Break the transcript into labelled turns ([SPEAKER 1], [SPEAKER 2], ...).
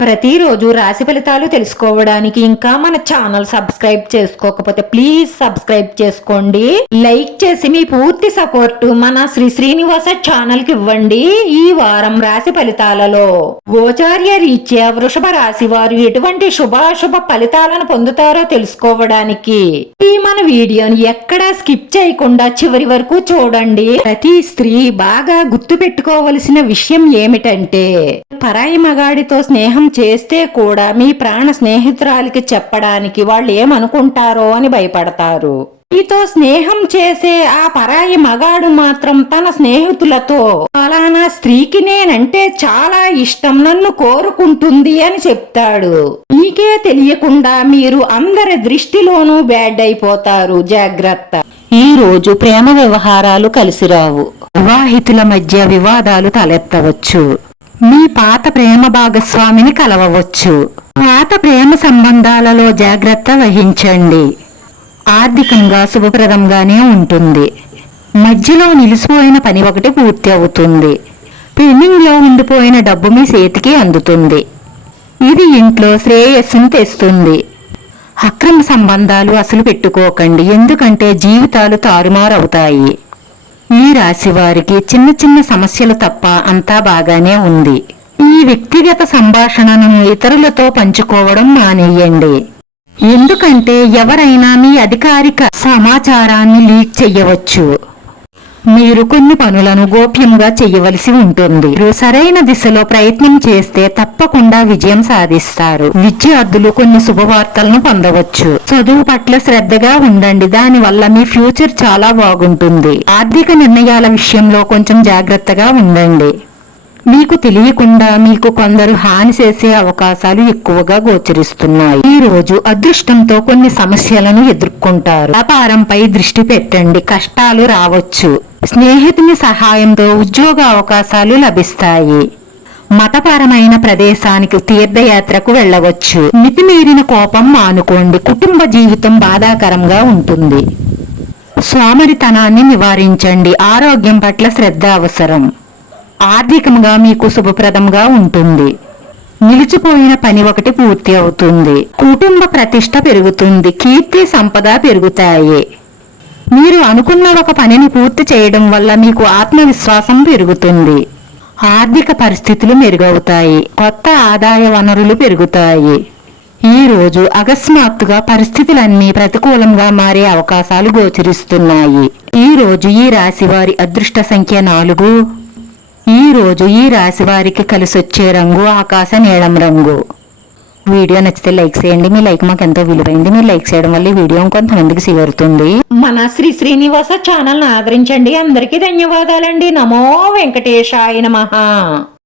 [SPEAKER 1] ప్రతిరోజు రాశి ఫలితాలు తెలుసుకోవడానికి ఇంకా మన ఛానల్ సబ్స్క్రైబ్ చేసుకోకపోతే ప్లీజ్ సబ్స్క్రైబ్ చేసుకోండి. లైక్ చేసి మీ పూర్తి సపోర్ట్ మన శ్రీ శ్రీనివాస ఛానల్కి ఇవ్వండి ఈ వారం రాశి ఫలితాలలో. గోచార్య రీత్యా వృషభ రాశి వారు ఎటువంటి శుభాశుభ ఫలితాలను పొందుతారో తెలుసుకోవడానికి ఈ మన వీడియోని ఎక్కడా స్కిప్ చేయకుండా చివరి వరకు చూడండి. ప్రతి స్త్రీ బాగా గుర్తు పెట్టుకోవలసిన విషయం ఏమిటంటే పరాయి మగాడితో స్నేహం చేస్తే కూడా మీ ప్రాణ స్నేహితురాలికి చెప్పడానికి వాళ్ళు ఏమనుకుంటారో అని భయపడతారు. మీతో స్నేహం చేసే ఆ పరాయి మగాడు మాత్రం తన స్నేహితులతో ఫలానా స్త్రీకి నేనంటే చాలా ఇష్టం నన్ను కోరుకుంటుంది అని చెప్తాడు. మీకే తెలియకుండా మీరు అందరి దృష్టిలోనూ బ్యాడ్ అయిపోతారు. జాగ్రత్త. ఈ రోజు ప్రేమ వ్యవహారాలు కలిసిరావు వివాహితుల మధ్య వివాదాలు తలెత్తవచ్చు. మీ పాత ప్రేమ భాగస్వామిని కలవవచ్చు. పాత ప్రేమ సంబంధాలలో జాగ్రత్త వహించండి. ఆర్థికంగా శుభప్రదంగానే ఉంటుంది. మధ్యలో నిలిసిపోయిన పని ఒకటి పూర్తి అవుతుంది. పెండింగ్ ఉండిపోయిన డబ్బు మీ చేతికి అందుతుంది. ఇది ఇంట్లో శ్రేయస్సును తెస్తుంది. అక్రమ సంబంధాలు అసలు పెట్టుకోకండి. ఎందుకంటే జీవితాలు తారుమారవుతాయి. ఈ రాశి వారికి చిన్న చిన్న సమస్యలు తప్ప అంతా బాగానే ఉంది. ఈ వ్యక్తిగత సంభాషణను ఇతరులతో పంచుకోవడం మానేయండి. ఎందుకంటే ఎవరైనా మీ అధికారిక సమాచారాన్ని లీక్ చెయ్యవచ్చు మీరు కొన్ని పనులను గోప్యంగా చేయవలసి ఉంటుంది. మీరు సరైన దిశలో ప్రయత్నం చేస్తే తప్పకుండా విజయం సాధిస్తారు. విద్యార్థులు కొన్ని శుభవార్తలను పొందవచ్చు. చదువు పట్ల శ్రద్ధగా ఉండండి. దాని వల్ల మీ ఫ్యూచర్ చాలా బాగుంటుంది. ఆర్థిక నిర్ణయాల విషయంలో కొంచెం జాగ్రత్తగా ఉండండి. మీకు తెలియకుండా మీకు కొందరు హాని చేసే అవకాశాలు ఎక్కువగా గోచరిస్తున్నాయి. ఈ రోజు అదృష్టంతో కొన్ని సమస్యలను ఎదుర్కొంటారు. వ్యాపారంపై దృష్టి పెట్టండి. కష్టాలు రావచ్చు. స్నేహితుని సహాయంతో ఉద్యోగ అవకాశాలు లభిస్తాయి. మతపరమైన ప్రదేశానికి తీర్థయాత్రకు వెళ్ళవచ్చు. మితిమీరిన కోపం మానుకోండి. కుటుంబ జీవితం బాధాకరంగా ఉంటుంది. సోమరితనాన్ని నివారించండి. ఆరోగ్యం పట్ల శ్రద్ధ అవసరం. ఆర్థికంగా మీకు శుభప్రదంగా ఉంటుంది. నిలిచిపోయిన పని ఒకటి పూర్తి అవుతుంది. కుటుంబ ప్రతిష్ట పెరుగుతుంది. కీర్తి సంపద పెరుగుతాయి. మీరు అనుకున్న ఒక పనిని పూర్తి చేయడం వల్ల మీకు ఆత్మవిశ్వాసం పెరుగుతుంది. ఆర్థిక పరిస్థితులు మెరుగవుతాయి. కొత్త ఆదాయ వనరులు పెరుగుతాయి. ఈ రోజు అకస్మాత్తుగా పరిస్థితులన్నీ ప్రతికూలంగా మారే అవకాశాలు గోచరిస్తున్నాయి. ఈ రోజు ఈ రాశి వారి అదృష్ట సంఖ్య నాలుగు. ఈ రోజు ఈ రాశి వారికి కలిసొచ్చే రంగు ఆకాశ నీలం రంగు. వీడియో నచ్చితే లైక్ చేయండి. మీ లైక్ మాకు ఎంతో విలువైంది. మీరు లైక్ చేయడం వల్ల వీడియో కొంతమందికి చేరుతుంది మన శ్రీ శ్రీనివాస ఛానల్ ఆదరించండి. అందరికీ ధన్యవాదాలండి. నమో వెంకటేశాయ నమ.